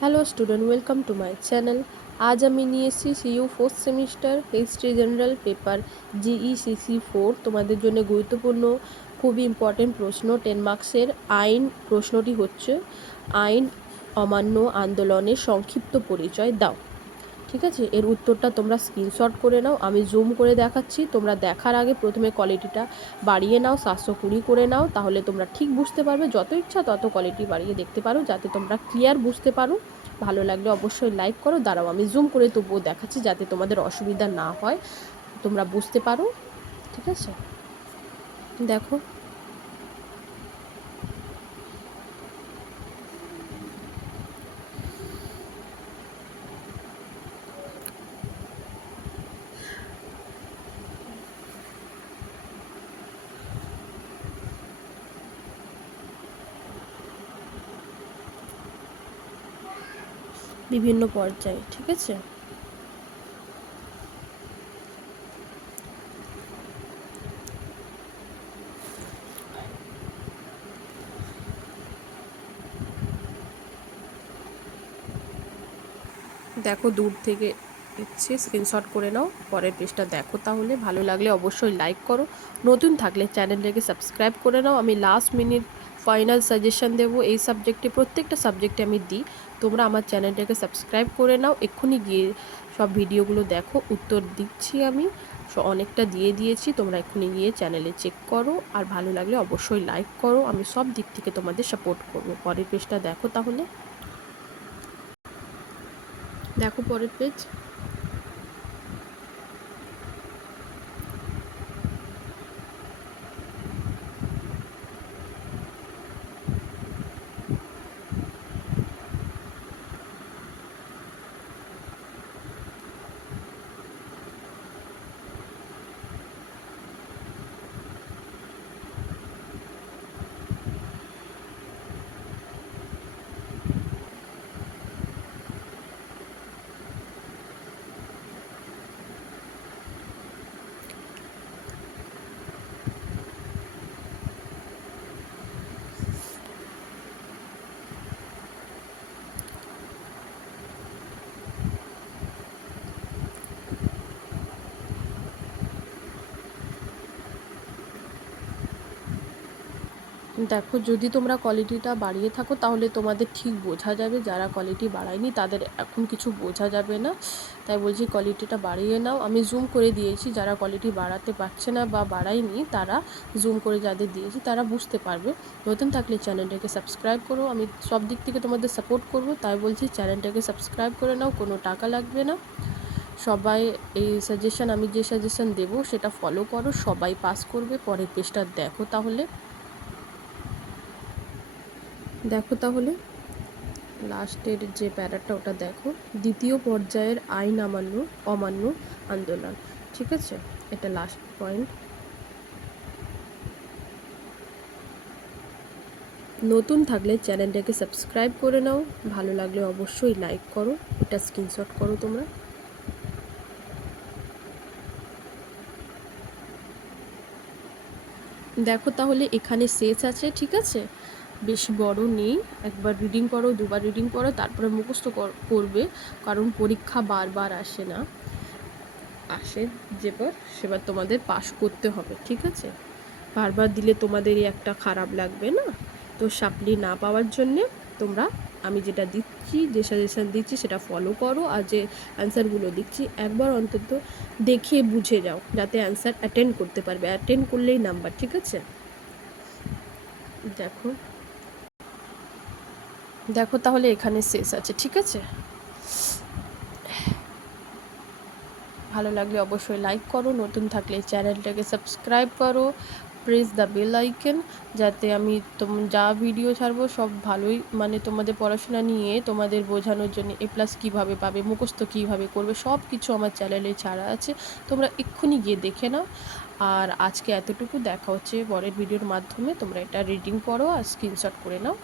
Hello student welcome to my channel আজ আমি নিয়ে এসেছি CU fourth semester history general paper GECC four তোমাদের জন্য গুরুত্বপূর্ণ খুবই ইম্পর্টেন্ট প্রশ্ন টেন মার্কসের আইন প্রশ্নটি হচ্ছে, আইন অমান্য আন্দোলনের সংক্ষিপ্ত পরিচয় দাও। ঠিক আছে? এর উত্তরটা তোমরা স্ক্রিনশট করে নাও। আমি জুম করে দেখাচ্ছি। তোমরা দেখার আগে প্রথমে কোয়ালিটিটা বাড়িয়ে নাও, সাতশো কুড়ি করে নাও, তাহলে তোমরা ঠিক বুঝতে পারবে। যত ইচ্ছা তত কোয়ালিটি বাড়িয়ে দেখতে পারো, যাতে তোমরা ক্লিয়ার বুঝতে পারো। ভালো লাগলে অবশ্যই লাইক করো। দাঁড়াও, আমি জুম করে তবুও দেখাচ্ছি যাতে তোমাদের অসুবিধা না হয়। তোমরা বুঝতে পারো। ঠিক আছে? দেখো। বিভিন্ন পর্যায়ে, ঠিক আছে? দেখো দূর থেকে দেখছি স্ক্রিনশট করে নাও, পরের পেজটা দেখো তাহলে। ভালো লাগলে অবশ্যই লাইক করো। নতুন থাকলে চ্যানেলটাকে সাবস্ক্রাইব করে নাও। আমি লাস্ট মিনিট ফাইনাল সাজেশন দেবো, এই সাবজেক্টে প্রত্যেকটা সাবজেক্টে আমি দিই। তোমরা আমার চ্যানেলটাকে সাবস্ক্রাইব করে নাও। এক্ষুনি গিয়ে সব ভিডিওগুলো দেখো। উত্তর দিচ্ছি আমি। অনেকটা দিয়ে দিয়েছি। তোমরা এক্ষুনি গিয়ে চ্যানেলে চেক করো। আর ভালো লাগলে অবশ্যই লাইক করো। আমি সব দিক থেকে তোমাদের সাপোর্ট করব। পরের পেজটা দেখো তাহলে। দেখো পরের পেজ দেখো, যদি তোমরা কোয়ালিটিটা বাড়িয়ে থাকো, তাহলে তোমাদের ঠিক বোঝা যাবে, যারা কোয়ালিটি বাড়ায়নি, তাদের এখন কিছু বোঝা যাবে না। তাই বলছি কোয়ালিটিটা বাড়িয়ে নাও। আমি জুম করে দিয়েছি, যারা কোয়ালিটি বাড়াতে পারছে না বা বাড়ায়নি, তারা জুম করে যাদের দিয়েছি, তারা বুঝতে পারবে। নতুন থাকলে চ্যানেলটাকে সাবস্ক্রাইব করো। আমি সব দিক থেকে তোমাদের সাপোর্ট করব। তাই বলছি চ্যানেলটাকে সাবস্ক্রাইব করে নাও, কোনো টাকা লাগবে না। সবাই এই সাজেশন আমি যে সাজেশন দেবো, সেটা ফলো করো। সবাই পাস করবে, পরের পেজটা দেখো তাহলে। দেখো তাহলে। লাস্টের যে প্যারাটা, ওটা দেখো। দ্বিতীয় পর্যায়ের আইন আমান্য, অমান্য আন্দোলন। ঠিক আছে? এটা লাস্ট পয়েন্ট নতুন থাকলে চ্যানেলটাকে সাবস্ক্রাইব করে নাও। ভালো লাগলে অবশ্যই লাইক করো। এটা স্ক্রিনশট করো তোমরা। দেখো তাহলে এখানে শেষ আছে, ঠিক আছে? বেশি বড় নেই। একবার রিডিং করো, দুবার রিডিং করো, তারপরে মুখস্থ করবে। কারণ পরীক্ষা বারবার আসে না। আসে যেবার সেবার তোমাদের পাশ করতে হবে, ঠিক আছে? বারবার দিলে তোমাদেরই একটা খারাপ লাগবে না? তো সাপ্লি না পাওয়ার জন্যে তোমরা, আমি যেটা দিচ্ছি যে সাজেশান দিচ্ছি, সেটা ফলো করো। আর যে অ্যান্সারগুলো দিচ্ছি, একবার অন্তত দেখে বুঝে যাও, যাতে অ্যান্সার অ্যাটেন্ড করতে পারবে। অ্যাটেন্ড করলেই নাম্বার ঠিক আছে? দেখো। দেখো তাহলে এখানে শেষ আছে, ঠিক আছে? ভালো লাগলে অবশ্যই লাইক করো, নতুন থাকলে চ্যানেলটাকে সাবস্ক্রাইব করো প্রেস দ্য বেল আইকেন যাতে আমি তোম, যা ভিডিও ছাড়বো সব ভালোই মানে তোমাদের পড়াশোনা নিয়ে তোমাদের বোঝানোর জন্য এ প্লাস কীভাবে পাবে, মুখস্থ কীভাবে করবে, সব কিছু আমার চ্যানেলে ছাড়া আছে, তোমরা এক্ষুনি গিয়ে দেখে নাও। আর আজকে এতটুকু, দেখা হচ্ছে পরের ভিডিওর মাধ্যমে, তোমরা এটা রিডিং করো আর স্ক্রিনশট করে নাও।